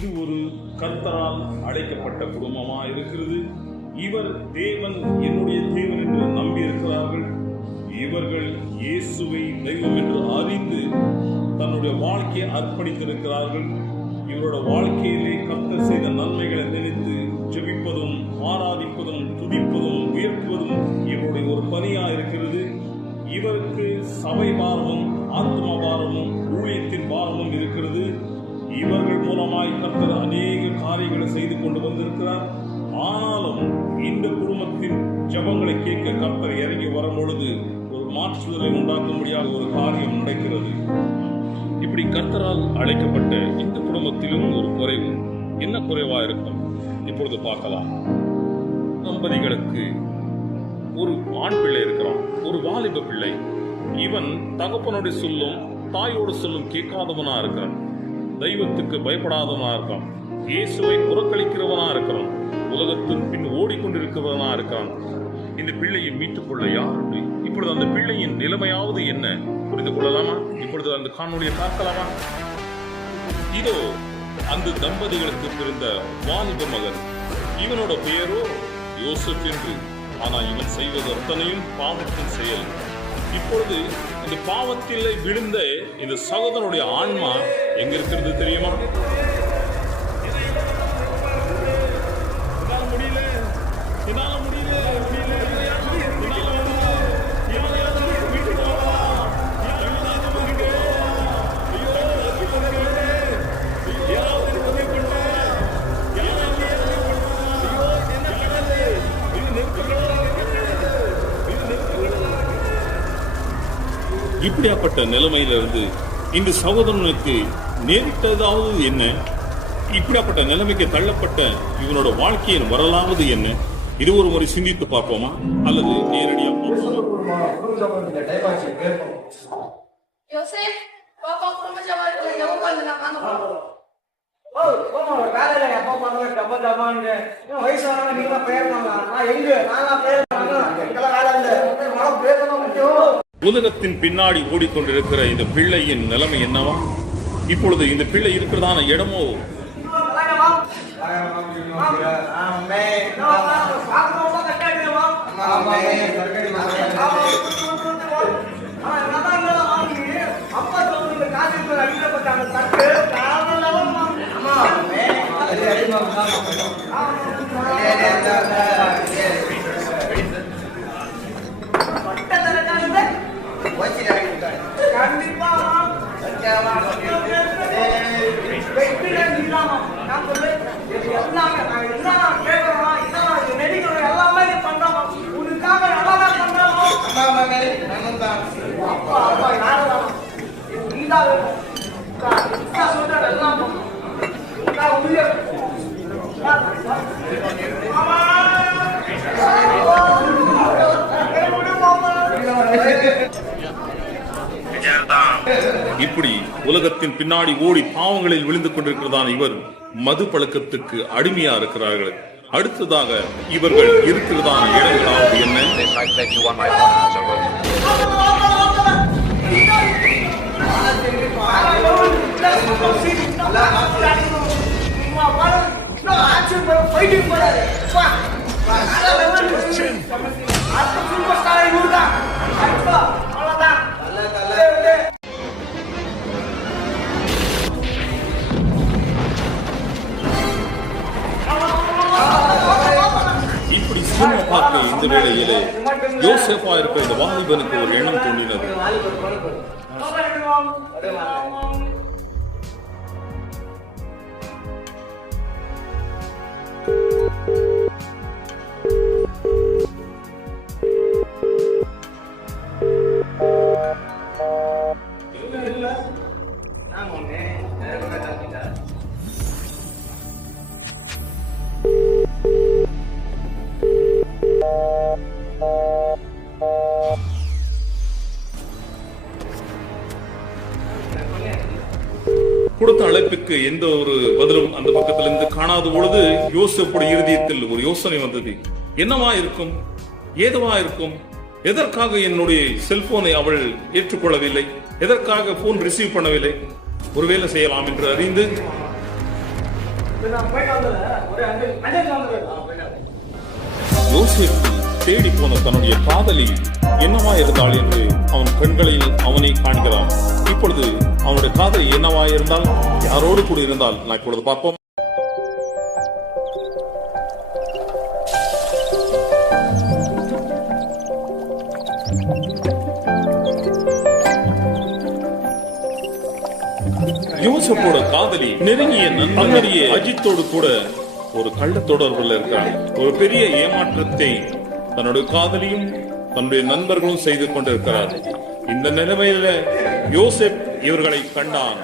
இது ஒரு கர்த்தரால் அழைக்கப்பட்ட குடும்பமாக இருக்கிறது. இவர் தேவன் என்னுடைய தேவன் என்று நம்பி இருக்கிறார்கள். இவர்கள் இயேசுவை தெய்வம் என்று அறிந்து தன்னுடைய வாழ்க்கையை அர்ப்பணித்திருக்கிறார்கள். இவரோட வாழ்க்கையிலே கர்த்தர் செய்த நன்மைகளை நினைத்து ஜெபிப்பதும் ஆராதிப்பதும் துதிப்பதும் உயர்த்துவதும் இவருடைய ஒரு பணியாக இருக்கிறது. இவருக்கு சபை பாரமும் ஆத்மா பாரமும் ஊழியத்தின் பாரமும் இருக்கிறது. இவர்கள் மூலமாய் கர்த்தர் அநேக காரியங்களை செய்து கொண்டு வந்திருக்கிறார். ஆனாலும் இந்த குடும்பத்தின் ஜெபங்களை கேட்க கர்த்தர் இறங்கி வரும் பொழுது ஒரு மாற்றுதலை உண்டாக்க முடியாத ஒரு காரியம் நடக்கிறது. இப்படி கர்த்தரால் அழைக்கப்பட்ட இந்த குடும்பத்திலும் ஒரு குறைவு. என்ன குறைவா இருக்கும்? இப்பொழுது பார்க்கலாம். தம்பதிகளுக்கு ஒரு ஆண் பிள்ளை இருக்கிறான், ஒரு வாலிப பிள்ளை. இவன் தகப்பனோடு சொல்லும் தாயோடு சொல்லும் கேட்காதவனா இருக்கிறான். தெய்வத்துக்கு பயப்படாதவனா இருக்கான். இயேசுவை புறக்கணிக்கிறவனா இருக்கிறான். உலகத்தின் பின் ஓடிக்கொண்டிருக்கிறவனா இருக்கிறான். இந்த பிள்ளையை மீட்டுக் கொள்ள யாருண்டு? இப்பொழுது அந்த பிள்ளையின் நிலைமையாவது என்ன புரிந்து கொள்ளலாமா? இப்பொழுது அந்த காணொலியை பார்க்கலாமா? இதோ அந்த தம்பதிகளுக்கு பிறந்த வாலிப மகன். இவனோட பெயரோ யோசப் என்று. ஆனா இவன் செய்வது அத்தனையும் பாவத்தின் செயல். இப்பொழுது இந்த பாவத்திலே விழுந்த இந்த சகோதரனுடைய ஆன்மா எங்க இருக்கிறது தெரியுமா? இப்படியாப்பட்ட நிலைமையிலிருந்து இந்த சகோதரனுக்கு நேரிட்டதாவது என்ன? இப்படியாப்பட்ட நிலைமைக்கு தள்ளப்பட்ட இவனோட வாழ்க்கையின் வரலாவது என்ன? இது ஒரு முறை சிந்தித்து பார்ப்போமா அல்லது நேரடியாக உலகத்தின் பின்னாடி ஓடிக்கொண்டிருக்கிற இந்த பிள்ளையின் நிலைமை என்னவா? இப்பொழுது இந்த பிள்ளை இருக்கிறதான இடமோ இப்படி உலகத்தின் பின்னாடி ஓடி பாவங்களில் விழுந்து கொண்டிருக்கிறதான இவர் மது பழக்கத்துக்கு அடிமையா இருக்கிறார்கள். அடுத்ததாக இவர்கள் இருக்கிறதான இடங்களாவது என்ன? இப்படி சினிமா பார்க்க இந்த வேளையிலே யோசேப்பா இருக்கிற இந்த வாலிபனுக்கு ஒரு எண்ணம் தோன்றினது. கொடுத்த அழைப்புக்கு எந்த ஒரு பதிலும் அந்த பக்கத்திலிருந்து காணாத பொழுது யோசேப்புடைய இருதயத்தில் ஒரு யோசனை வந்தது. என்னவா இருக்கும்? ஏதுவா இருக்கும்? எதற்காக என்னுடைய செல்போனை அவள் ஏற்றுக்கொள்ளவில்லை? எதற்காக போன் ரிசீவ் பண்ணவில்லை? ஒருவேளை செய்யலாம் என்று அறிந்து யோசேப்பு தேடி போன தன்னுடைய காதலி என்னவா இருந்தாள் என்று அவன் கண்களில் அவனை காண்கிறான். இப்பொழுது அவனுடைய காதலி என்னவா இருந்தால், யாரோடு கூட இருந்தால் நான் இப்பொழுது பார்ப்போம். யோசேப்போட காதலி நெருங்கிய நண்பனே அஜித்தோடு கூட ஒரு கள்ள தொடர்புல இருக்கிறார். ஒரு பெரிய ஏமாற்றத்தை தன்னுடைய காதலியும் தன்னுடைய நண்பர்களும் செய்து கொண்டிருக்கிறார். இந்த நிலைமையில யோசேப் இவர்களை கண்டான்.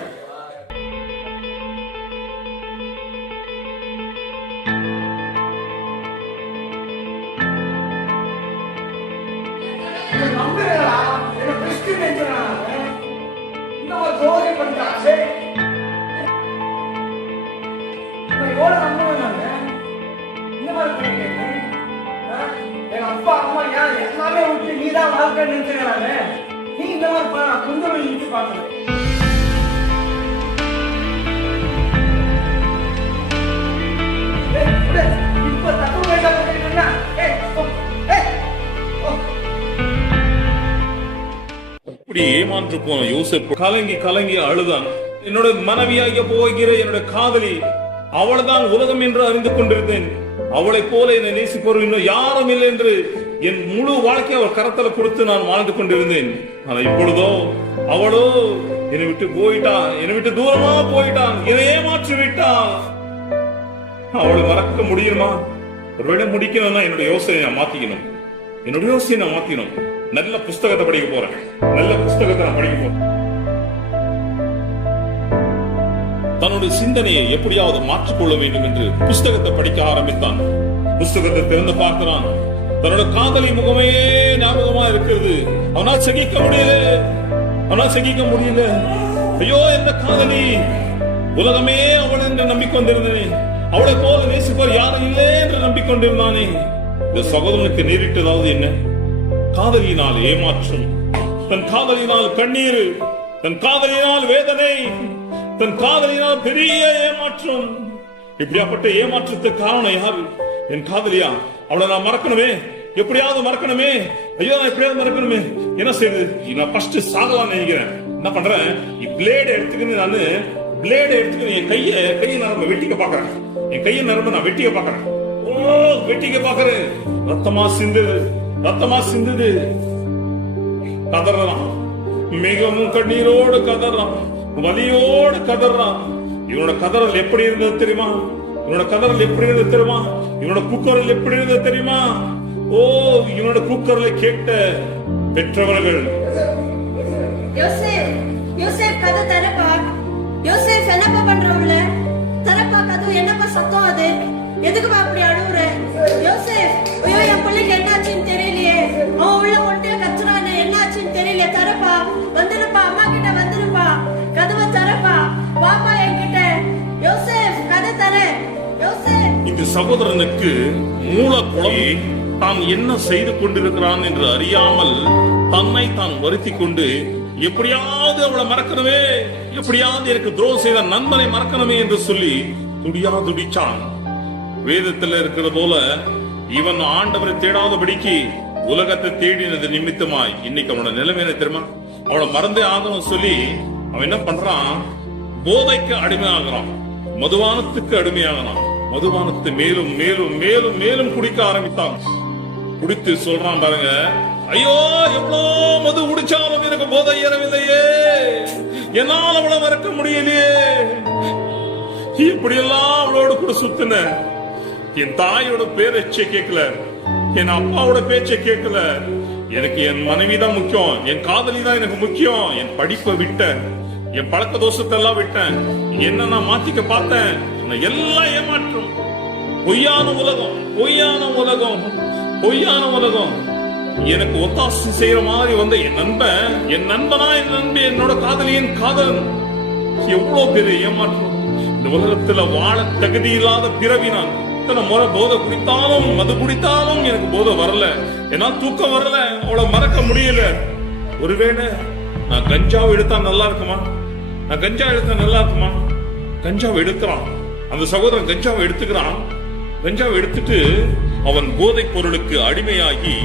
அப்பா அம்மா எல்லாமே விட்டு நீதான் வாழ்க்கை நினைச்சுக்கிறாங்க. நீ இந்த மாதிரி கொஞ்சம் நினைச்சு பாக்கல. இப்ப தப்பு வேண்டாம். அப்படி ஏமாற்று போன யோசேப்பு கலங்கி கலங்கி அழுதான். என்னோட மனைவியாக போகிற என்னோட காதலி அவள்தான் உலகம் என்று அறிந்து கொண்டிருந்தேன். அவளை போல என்னை நேசிப்பவர் இன்னும் யாரும் இல்லை என்று என் முழு வாழ்க்கையை அவள் கரத்துல கொடுத்து நான் வாழ்ந்து கொண்டிருந்தேன். ஆனா இப்பொழுதோ அவளோ என்னை விட்டு போயிட்டான், என்னை விட்டு தூரமா போயிட்டான், என்னை ஏமாற்றி விட்டான். அவளை மறக்க முடியுமா? ஒருவேளை முடிக்கணும்னா என்னுடைய யோசனை நான் மாத்திக்கணும். என்னுடைய யோசனை நான் மாத்திக்கணும். நல்ல புஸ்தகத்தை படிக்க போறேன். நல்ல புஸ்தகத்தை நான் படிக்க போறேன். தன்னுடைய சிந்தனையை எப்படியாவது மாற்றிக்கொள்ள வேண்டும் என்று புஸ்தகத்தை படிக்க ஆரம்பித்தான். புஸ்தகத்தை திறந்து பார்க்கிறான். தன்னோட காதலி முகமே ஞாபகமா இருக்கிறது. அவனால் சகிக்க முடியல. ஐயோ, எந்த காதலி! உலகமே அவள் என்று நம்பிக்கொண்டிருந்தேன். அவளை போல நேசிப்பவர் யாரும் இல்லை என்று நம்பிக்கொண்டிருந்தானே. இந்த சகோதரனுக்கு நேரிட்டதாவது என்ன? காதலியினால் ஏமாற்றம், தன் காதலியினால் கண்ணீர், தன் காதலியினால் வேதனை, தன் காதலினால் பெரிய ஏமாற்றம். இப்படியாப்பட்ட ஏமாற்றத்துக்கு காரணம் யாரு? என் காதலியா? அவளை நான் மறக்கணுமே, எப்படியாவது மறக்கணுமே. ஐயோ, நான் எப்படியாவது மறக்கணுமே. என்ன செய்யுது? நான் ஃபர்ஸ்ட் சாகலாம் நினைக்கிறேன். என்ன பண்றேன்? பிளேட் எடுத்துக்கின்னு என் கையை நரம்ப வெட்டிக்க பாக்குறேன். என் கையை நரம்ப நான் வெட்டிக்க பாக்குறேன். ஓ, வெட்டிக்க பாக்குறேன். ரத்தமா சிந்துது. கதறான், மிகவும் கண்ணீரோடு கதறான், வலியோடு கதறான். இவனோட கதறல் எப்படி இருந்தது தெரியுமா? இவனோட குக்கரல் எப்படி இருந்தது தெரியுமா? ஓ, இவனோட குக்கரலை கேட்ட பெற்றவர்கள், யோசேப் கதை தரப்பா. யோசேப் என்னப்பா பண்றவங்கள தரப்பா? கதை என்னப்பா சத்தம்? அது எதுக்குப்பா அப்படி அழுவுற? யோசேப், ஐயோ, என் பிள்ளைக்கு என்னாச்சுன்னு தெரியலையே. அவன் உள்ள ஒட்டிய கத்துறானே, என்னாச்சுன்னு தெரியல. தரப்பா, வந்துருப்பா, அம்மா கிட்ட வந்துருப்பா. கதவை தரப்பா, வாப்பா என்கிட்ட. யோசேப், கதை தர. யோசேப். இந்த சகோதரனுக்கு மூல குழம்பி தான் என்ன செய்து கொண்டிருக்கிறான் என்று அறியாமல் தன்னை தான் வருத்தி கொண்டு, எப்படியாவது அவளை மறக்கணுமே, எப்படியாவது எனக்கு துரோகம் செய்த நண்பனை மறக்கணுமே என்று சொல்லி துடிச்சான். வேதத்தில் இருக்கிற போல இவன் ஆண்டவரை தேடாதபடிக்கு உலகத்தை தேடினது நிமித்தமாய் இன்னைக்கு அவனோட நிலைமை என்ன தெரியுமா? அவளை மறந்தே ஆகணும் சொல்லி அவன் என்ன பண்றான்? போதைக்கு அடிமையாகிறான், மதுபானத்துக்கு அடிமையாகிறான். மதுபானத்தை மேலும் மேலும் மேலும் மேலும் குடிக்க ஆரம்பித்தான். குடித்து சொல்றான் பாருங்க, ஐயோ, எவ்வளோ மது குடிச்சாலும் எனக்கு போதை ஏறவில்லையே, என்னால் அவளை மறக்க முடியலையே. இப்படியெல்லாம் அவளோடு கூட சுத்தின. என் தாயோட பேச்சை கேட்கல, என் அப்பாவோட பேச்சை கேட்கல. எனக்கு என் மனைவி தான் முக்கியம், என் காதலி தான் எனக்கு முக்கியம். என் படிப்பை விட்டேன், என் பழக்க தோஷத்தை எல்லாம் விட்டேன். என்ன நான் மாத்திக்க பார்த்தேன். எல்லாம் ஏமாற்றம். பொய்யான உலகம். எனக்கு ஒத்தாசி செய்யற மாதிரி வந்த என் நண்பனா என் நண்பி, என்னோட காதலியின் காதலன். எவ்வளவு பெரிய ஏமாற்றம். இந்த உலகத்துல வாழ தகுதி இல்லாத பிறவி நான். இத்தனை முறை போதை குடித்தாலும் மது குடித்தாலும் எனக்கு போதை வரல, ஏன்னா தூக்கம் வரல, அவளை மறக்க முடியல. ஒருவேளை நான் கஞ்சாவை எடுத்தா நல்லா இருக்குமா? கஞ்சாவை எடுக்கிறான். அந்த சகோதரன் கஞ்சாவை எடுத்துக்கிறான். கஞ்சாவை எடுத்துட்டு அவன் போதைப் பொருளுக்கு அடிமையாகி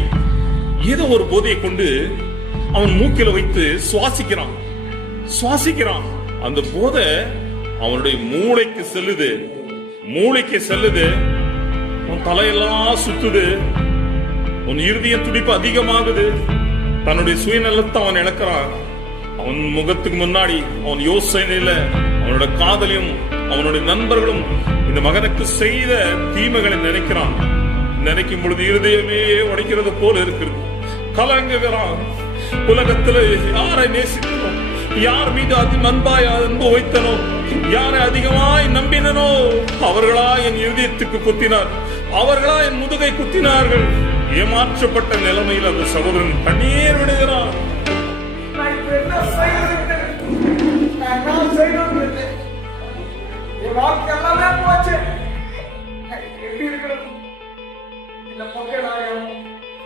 ஏதோ ஒரு போதையை கொண்டு அவன் மூக்கில வைத்து சுவாசிக்கிறான். அந்த போதை அவனுடைய மூளைக்கு செல்லுது. அவன் தலையெல்லாம் சுத்துது. அவன் இருதய துடிப்பு அதிகமாகுது. தன்னுடைய சுயநலத்தை அவன் இழக்கிறான். அவன் முகத்துக்கு முன்னாடி அவன் யோசனையில அவனோட காதலியும் அவனுடைய நண்பர்களும் இந்த மகனுக்கு செய்த தீமைகளை நினைக்கும் பொழுது இருதயமே உடைக்கிறது போல இருக்கிறது. கலங்குகிறான். உலகத்துல யாரை நேசித்தனோ, யார் மீது அன்பு வைத்தனோ, யாரை அதிகமாய் நம்பினனோ அவர்களா என் இருதயத்துக்கு குத்தினார், அவர்களா என் முதுகை குத்தினார்கள். ஏமாற்றப்பட்ட நிலைமையில் அந்த சகோதரன் கண்ணீர் விடுகிறான். என் வாழ்க்கை எல்லாமே போச்சு. எப்படி இருக்கிறது? இந்த பொங்கலாயம்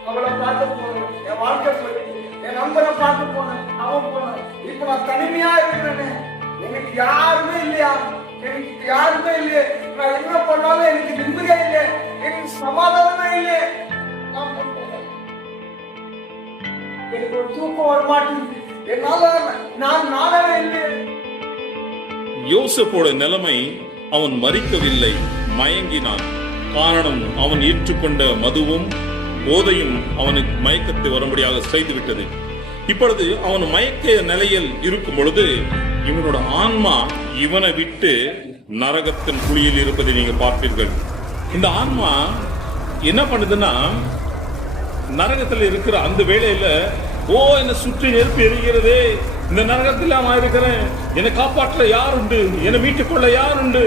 அவளை பார்க்க போனேன், என் வாழ்க்கை போய் என் நண்பரை பார்க்க போனேன், அவன் போனேன். இப்ப நான் தனிமையா இருக்கிறேன்னு எனக்கு யாருமே இல்லையா? நான் என்ன பண்ணாலும் எனக்கு நிம்மதியா இல்லை, எனக்கு சமாதானமே இல்லை. எனக்கு ஒரு தூக்கம் வர மாட்டேங்குது. என்னால நான் நாளவே இல்லை. யோசேப்போட நிலைமை, அவன் மரிக்கவில்லை, மயங்கினான். காரணம், அவன் ஏற்றுக்கொண்ட மதுவும் போதையும் அவனுக்கு மயக்கத்தை வரும்படியாக செய்துவிட்டது. இப்பொழுது அவன் மயக்க நிலையில் இருக்கும் பொழுது இவனோட ஆன்மா இவனை விட்டு நரகத்தின் குழியில் இருப்பதை நீங்க பார்ப்பீர்கள். இந்த ஆன்மா என்ன பண்ணுதுன்னா, நரகத்தில் இருக்கிற அந்த வேளையில என்னை சுற்றி நெருப்பு எரிகிறதே, இந்த நரகத்தில் நான் இருக்கிறேன், என்னை காப்பாற்ற யார் உண்டு, என்னை மீட்டுக் கொள்ள யார் உண்டு?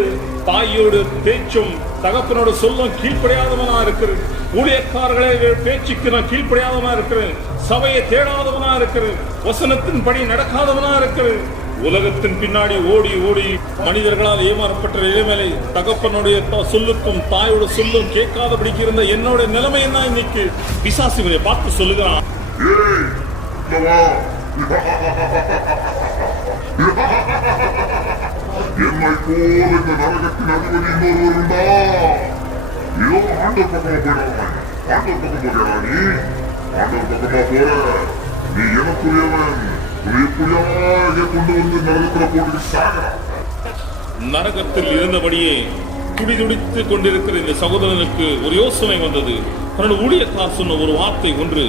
தாயோடு பேச்சும் தகப்பனோட சொல்லும் கீழ்ப்படியாதவனா இருக்கிறேன், ஊழியக்காரர்களே பேச்சுக்கு நான் கீழ்ப்படியாதவனா இருக்கிறேன், சபையை தேடாதவனா இருக்கிறேன், வசனத்தின் படி நடக்காதவனா இருக்கிறேன். உலகத்தின் பின்னாடி ஓடி மனிதர்களால் ஏமாறப்பட்ட நிலைமையை தகப்பனுடைய சொல்லுக்கும் தாயோட சொல்லும் கேட்காதபடிக்கு இருந்த என்னோட நிலைமை என்ன? இன்னைக்கு பிசாசுகளை பார்த்து சொல்லுகிறான், என்னை போல இந்த நரகத்தின் அதிபதி இன்னொருவர் உண்டா? ஏதோ ஆண்டவர் பக்கமா போயிடா நீ, ஆண்டவர் பக்கமா போற நீ எனக்குரியவன், கொண்டு வந்து நரகத்துல போட்டு சாகிறான். நரகத்தில் இருந்தபடியே துடிதுடித்துக் கொண்டிருக்கிற இந்த சகோதரனுக்கு ஒரு யோசனை வந்தது. தன்னோட ஊழியக்கார் சொன்ன ஒரு வார்த்தை ஒன்று,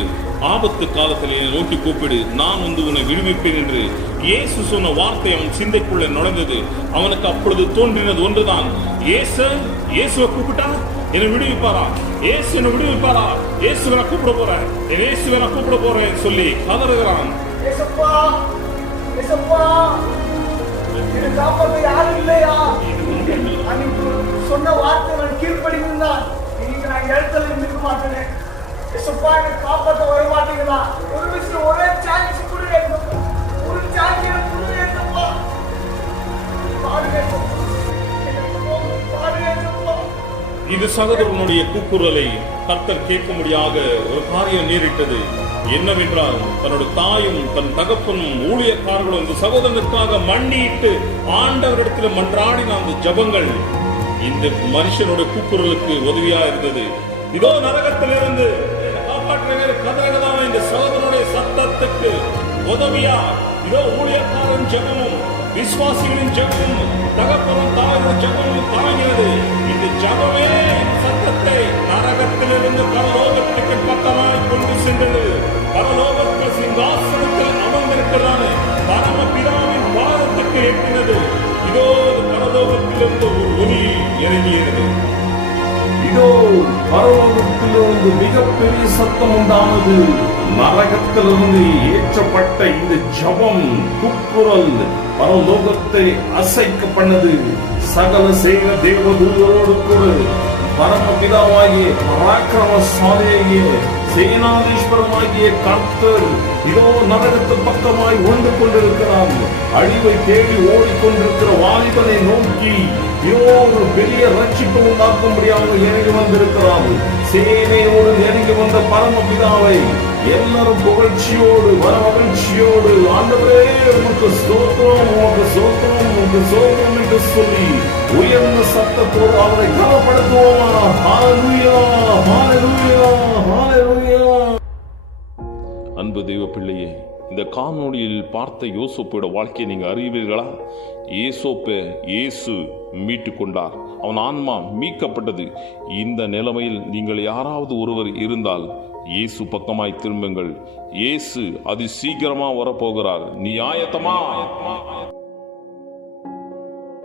ஆபத்து காலத்தில் என்னை நோக்கி கூப்பிடு, நான் வந்து உன்னை விடுவிப்பேன் என்று இயேசு சொன்ன வார்த்தை அவன் சிந்தைக்குள்ளே நுழைந்தது. அவனுக்கு அப்பொழுது தோன்றினது ஒன்றுதான், இயேசுவை கூப்பிட்டா என்னை விடுவிப்பாரா? இயேசு என்னை விடுவிப்பாரா? இயேசுவை நான் கூப்பிட போறேன் சொல்லி கதறுகிறான். யாரும் இல்லையா? சொன்ன வார்த்தை நான் கீழ்ப்படிந்தான், இன்னைக்கு நான் இடத்துல இருந்துக்க மாட்டேன். காப்பாற்ற வர மாட்டீங்களா? ஒரு விஷயம், ஒரே சான்ஸ் கொடுங்க, ஒரு சான்ஸ் கொடுங்க. இது சகோதரனுடைய கூக்குரலை கர்த்தர் கேட்கும்படியாக ஒரு காரியம் நேரிட்டது. என்னவென்றால், தன்னோட தாயும் தன் தகப்பனும் ஊழியக்காரர்களும் இந்த சகோதரனுக்காக மண்டியிட்டு ஆண்டவரிடத்தில் மன்றாடின அந்த ஜபங்கள் இந்த மனுஷனோட கூக்குரலுக்கு உதவியா இருந்தது. இதோ நரகத்திலிருந்து கதறதான இந்த சகோதரனுடைய சத்தத்துக்கு உதவியா இதோ ஊழியக்காரன் ஜபமும் விசுவாசிகளின் ஜபமும் தகப்பனும் தாயோட ஜபமும் தாங்கிறது. இந்த ஜபமே சத்தத்தை நரகத்திலிருந்து பரலோகத்துக்கு பக்கமாய் கொண்டு சென்றது. பரலோகத்தில் சிங்காசனத்தில் அமர்ந்திருக்கிறான பரமபிதாவின் பாதத்துக்கு எட்டினது. இதோ பரலோகத்திலிருந்து ஒரு ஒலி இறங்கியது. இதோ பரலோகத்திலிருந்து மிகப்பெரிய சத்தம் உண்டானது. நரகத்திலிருந்து ஏற்றப்பட்ட இந்த ஜபம் கூக்குரல் பரலோகத்தை அசைக்க பண்ணது. சகல சேன தேவதூதரோடு கூட பரமபிதாவாகிய பராக்கிரமசாலியாகிய சேனாதீஸ்வரமாகிய கர்த்தர் இதோ நரகத்து பக்கமாய் ஒன்று கொண்டிருக்கிறார். அழிவை தேடி ஓடிக்கொண்டிருக்கிற வாலிபனை நோக்கி இதோ ஒரு பெரிய ரட்சிப்பு உண்டாக்கும்படியாக இறங்கி வந்திருக்கிறார். சேனையோடு நெருங்கி வந்த பரமபிதாவை எல்லாரும் புகழ்ச்சியோடு மகிழ்ச்சியோடு ஆண்டவரே உமக்கு ஸ்தோத்திரம் உமக்கு ஸ்தோத்திரம் உமக்கு ஸ்தோத்திரம் என்று சொல்லி உயர்ந்த சத்தத்தோடு அவரை கனப்படுத்துவோமா. ஹalleluya ஹalleluya ஹalleluya. அன்பு தெய்வ பிள்ளையே, இந்த காணொளியில் பார்த்த யோசேப்போட வாழ்க்கையை நீங்க அறிவீர்களா? யோசேப்பை இயேசு மீட்டு கொண்டார். அவன் ஆன்மா மீட்கப்பட்டது. இந்த நிலைமையில் நீங்கள் யாராவது ஒருவர் இருந்தால் இயேசு பக்கமாய் திரும்புங்கள். இயேசு அது சீக்கிரமா வரப்போகிறார். நீ ஆயத்தமா?